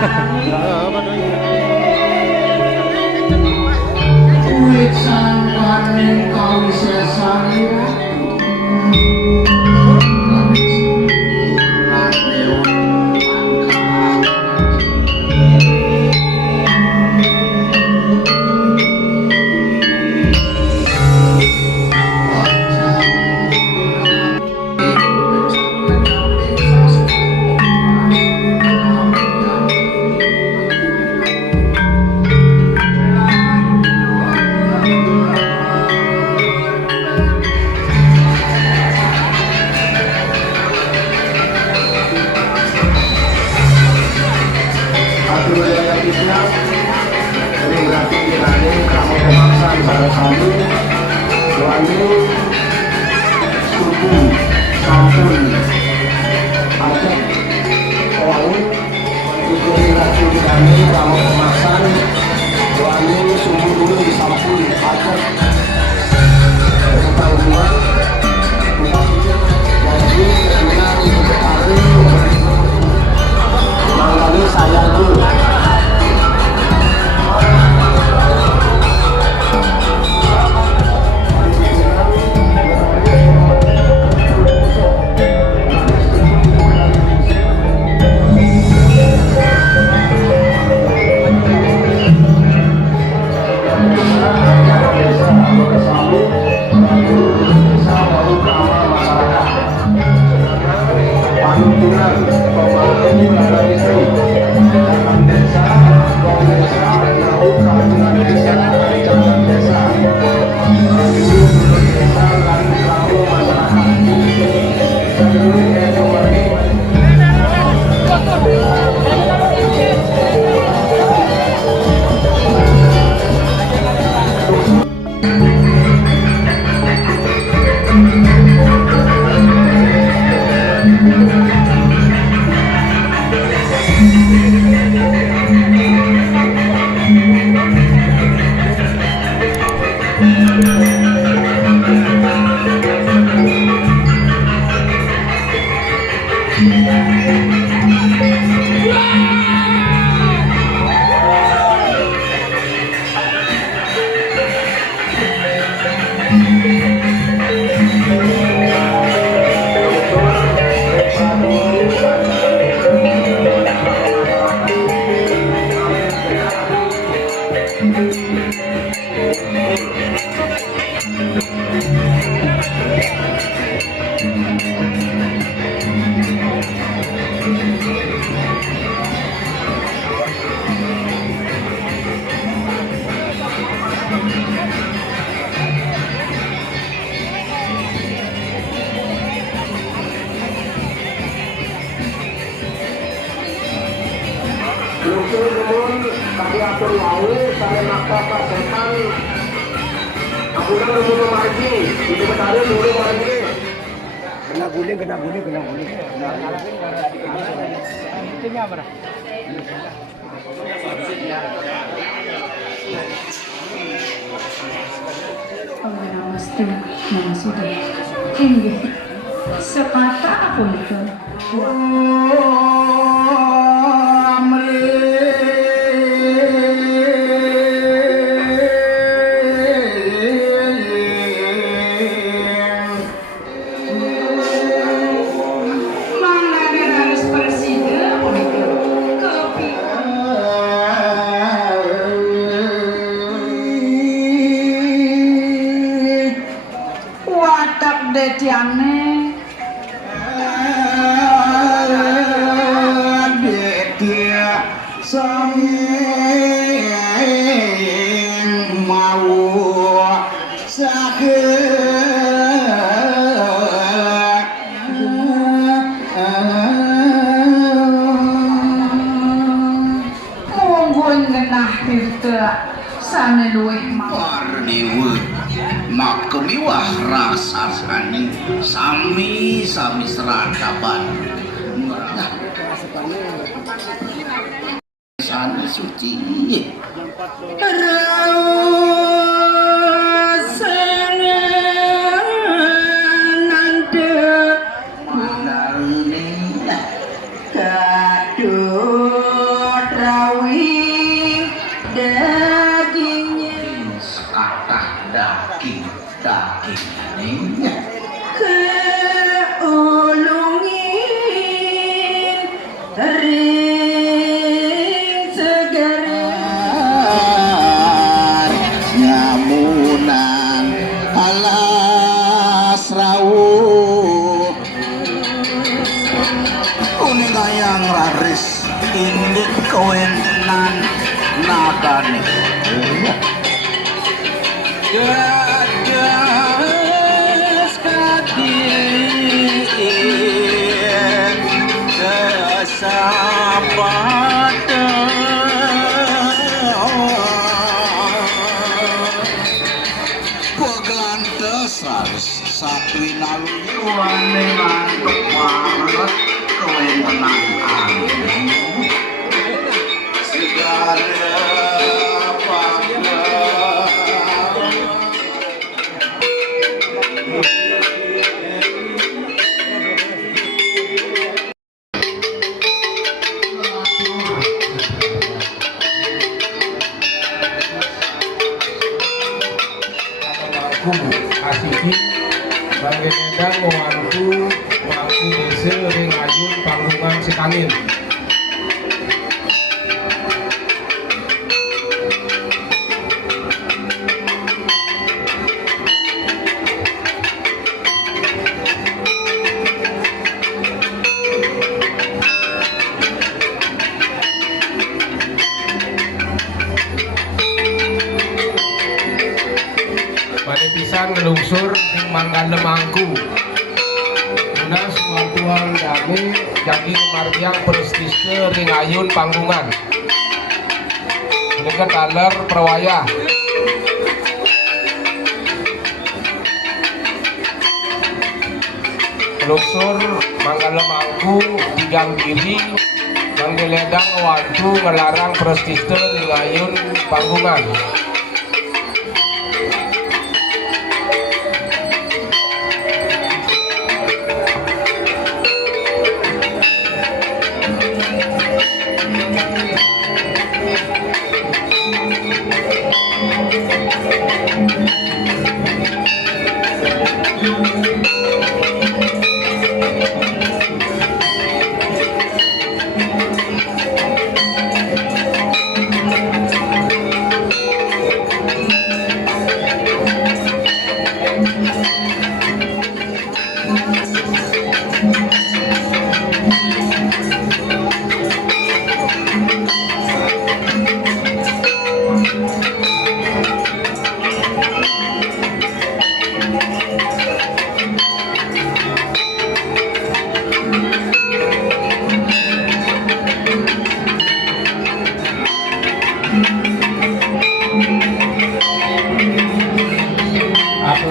Kuit sampan kau sesali atur wae saya nakapa setan aku nang dulu margi itu betare dulu margi kena guling intinya apa Namaste, namaste. Hindi. Sekata ako ito. Detiane detia sanging mau sakit mungkin genah kita sana luwih Pardewa mak kemiwah rasa sani sami seradaban sana suci rasanya nanti menaruni kadut daging ini. keulungin ring segar Nyamunan alas rawuh kuning ayang raris indit kawentenan nagane gagas kadin Pegantes harus satu naluan dengan kemarat kewentenan angin segala panggilan kubu asiki bagi Medan mangku desa ring ayun panggungan Sikangin. Pada pisan ngelungsur ing Manggala Mangku. Guna suatuan dami jadi kemartiang prestise ring ayun panggungan. Dekat aler perwaya. Ngelungsur Manggala Mangku tigang diri manggeledang wantu ngelarang prestise ring ayun panggungan.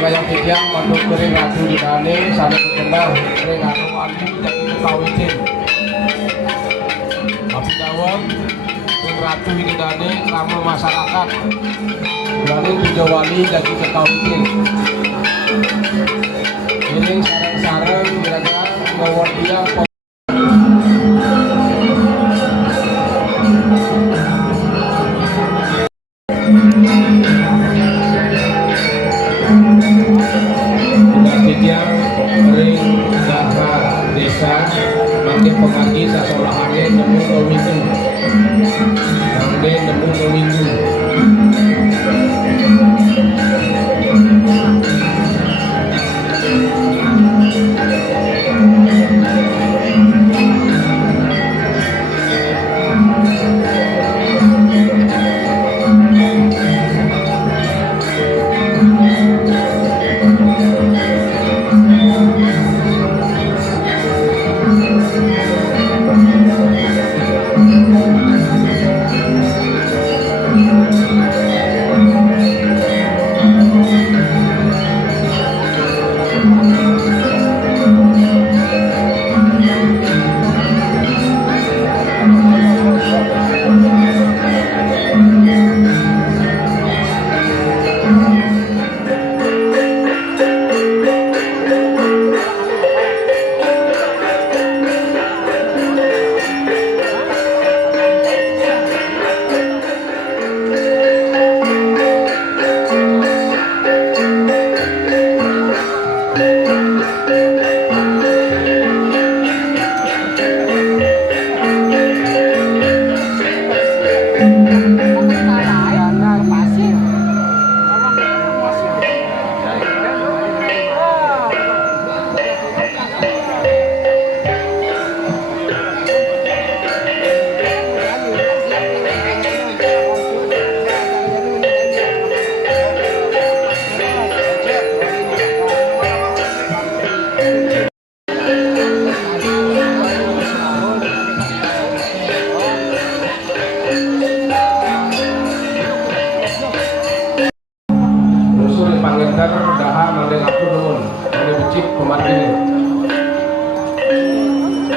Kayang tiang manduk kering ratu dinane sampai dikenal kering ratu wali jadi kekawitin tapi dawang kering ratu dinane ramah masyarakat lalu tiga wali jadi kekawitin ini sarang-sarang kira-kira ngawar dia nanti pemagi sasolahannya nemu ngewindu nanti nemu ngewindu center daha model aku nuhun ini becik pemargine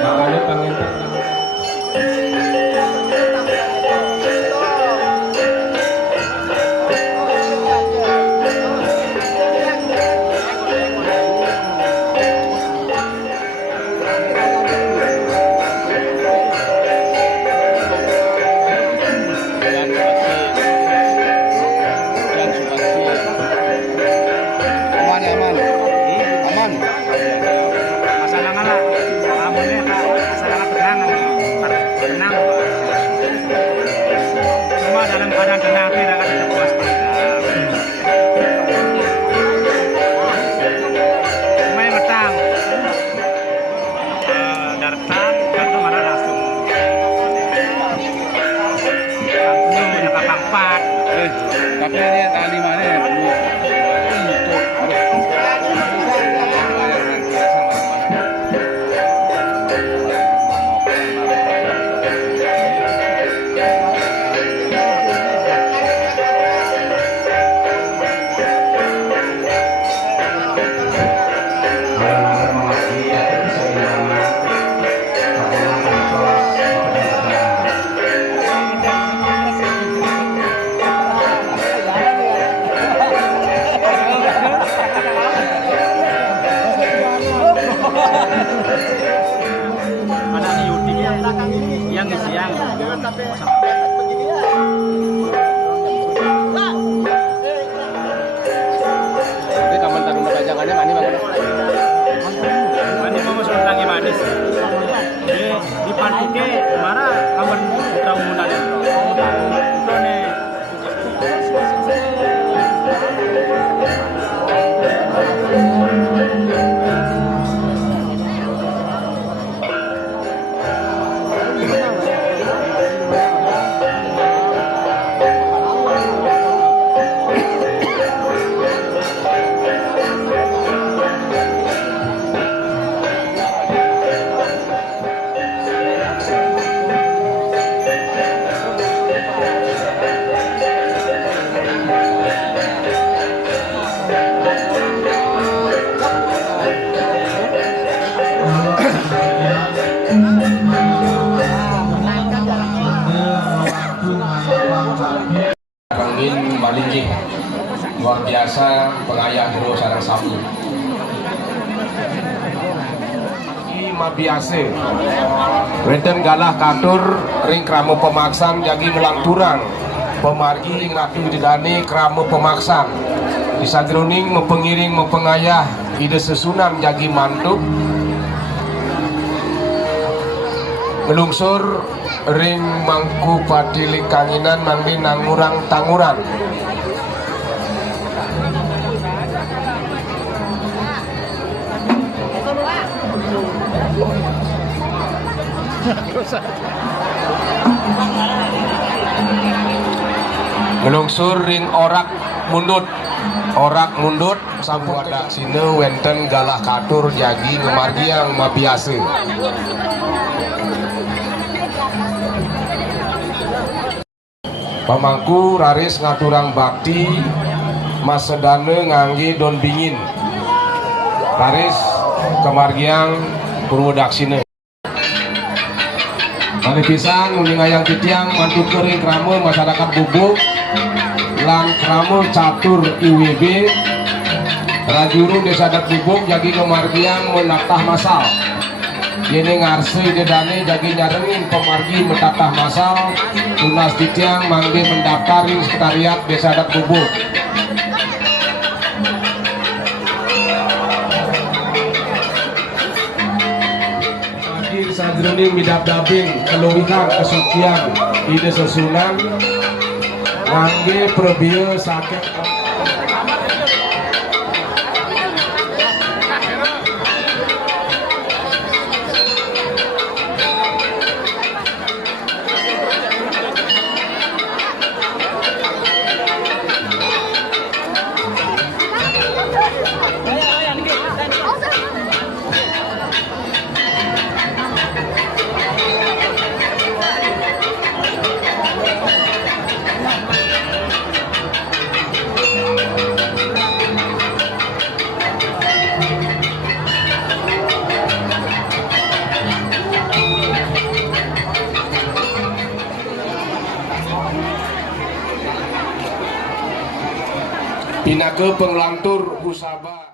makanya panginten tapi ini tali mana ya? Jadi kamu taruh pajangannya mana bang? Mani mau masuk lagi manis. Di pantuke mana kawan putra umuna dan drone. Kangin Balinjing luar biasa pengayah hero sarang sapu biasa wenten galah katur ring kramu pemaksang jagi melang turang pemargi ngatu didani kramu pemaksang disadruning mempengiring mempengayah ide sesunan jagi mantuk melungsur ring mangku padili kanginan mangdi nangurang tanguran melungsur ring orak mundut sampun ada sine wenten galah katur jagi ngemargiang mabiase pamangku raris ngaturang bakti mas sedane ngangge don bingin raris kemargiang purwodaksine mani pisang ngayang titiang mantut kering kramo masyarakat bubuk lan kramo catur IWB rajuru desa adat bubuk jagi kemargiang menatah masal Yene ngarsi dedane jagi nyarengin pemargi mendatah masal tunas titiang mangge mendaftarin sekretariat desa adat bubuk hadir sadroning midap-daping keluwihan kesucian ide sesunan mangge prebieu sakit pinakeun penglantur Husaba.